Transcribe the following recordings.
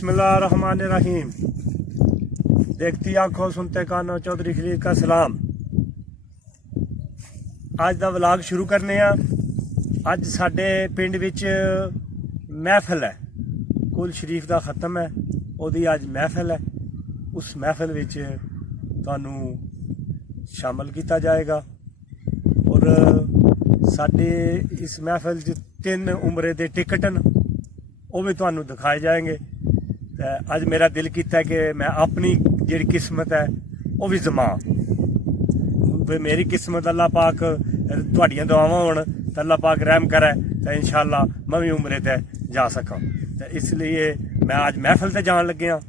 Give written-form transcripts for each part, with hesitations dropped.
बिस्मिल्लाहिर्रहमानिर्रहीम। देखती आंखों सुनते कानों, चौधरी खलील का सलाम। अज का व्लॉग शुरू करने अज साडे पिंड विच महफिल है, कुल शरीफ का खत्म है, ओदी अज महफिल है। उस महफिल विच तुहानू शामिल किया जाएगा और साडे इस महफिल च 3 उम्रे के टिकट न, वो भी तुहानू दिखाए जाएंगे। अज मेरा दिल किया कि मैं अपनी जिहड़ी किस्मत है वो भी जमा, मेरी किस्मत अल्लाह पाक तुहाडियां दुआवां होण तो अल्लाह पाक रहम करे तो इंशाअल्लाह मैं भी उमरे ते जा सकां। तो इसलिए मैं आज महफिल ते जान लगे हाँ।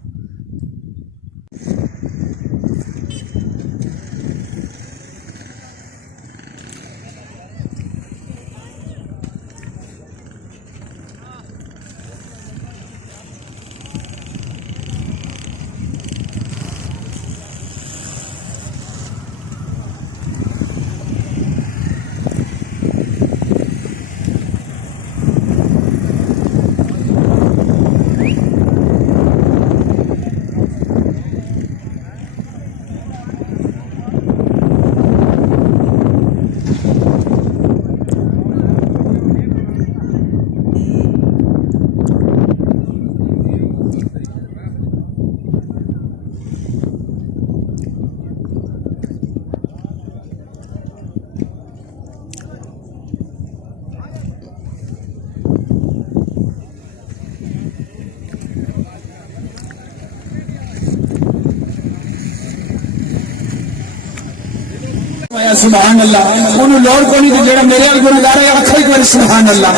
सुभान अल्लाह, उन्होंने लोड़ को नहीं जो मेरे वाल गुनगार है आखो एक बार सुभान अल्लाह।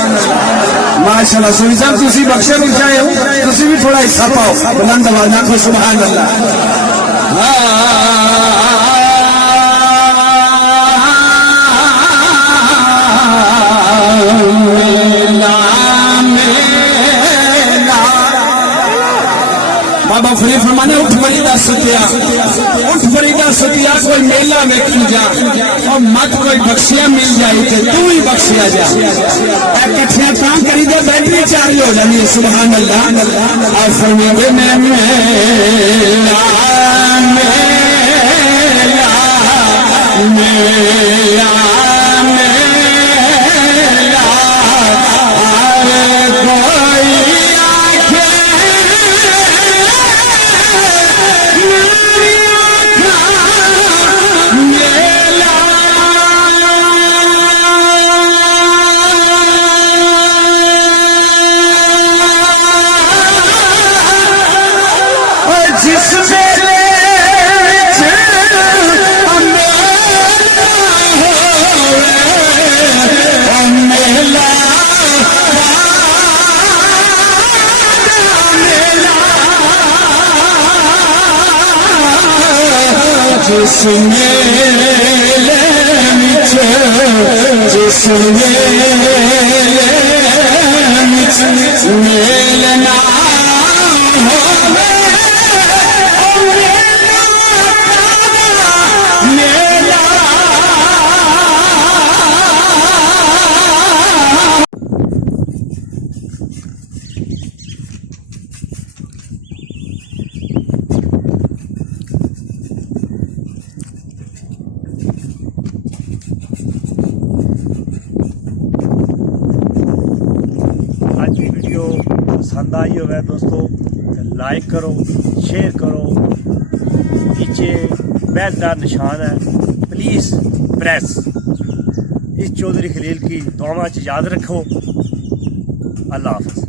माशाअल्लाह सुनी साहब तुसी बख्शे बुझाए हो, तुसी भी थोड़ा हिस्सा पाओ, बुलंद आवाज आखो सुभान अल्लाह। बाबा फरीद फरमाने उठ फरीदा सतिया, उठ फरीदा सतिया, कोई मेला वेखी जा और मत कोई बख्शिया मिल जाए तो तू ही बख्शिया जा। कठिया तां करी दे बैटरी चार्ज हो जानी है सुभान अल्लाह। और फरमाते मैं मेला मेला जिस मेले मेलना पसंद आई हो दोस्तों तो लाइक करो, शेयर करो, नीचे बेल का निशान है प्लीज़ प्रेस। इस चौधरी खलील की दुआओं याद रखो। अल्लाह हाफ़िज़।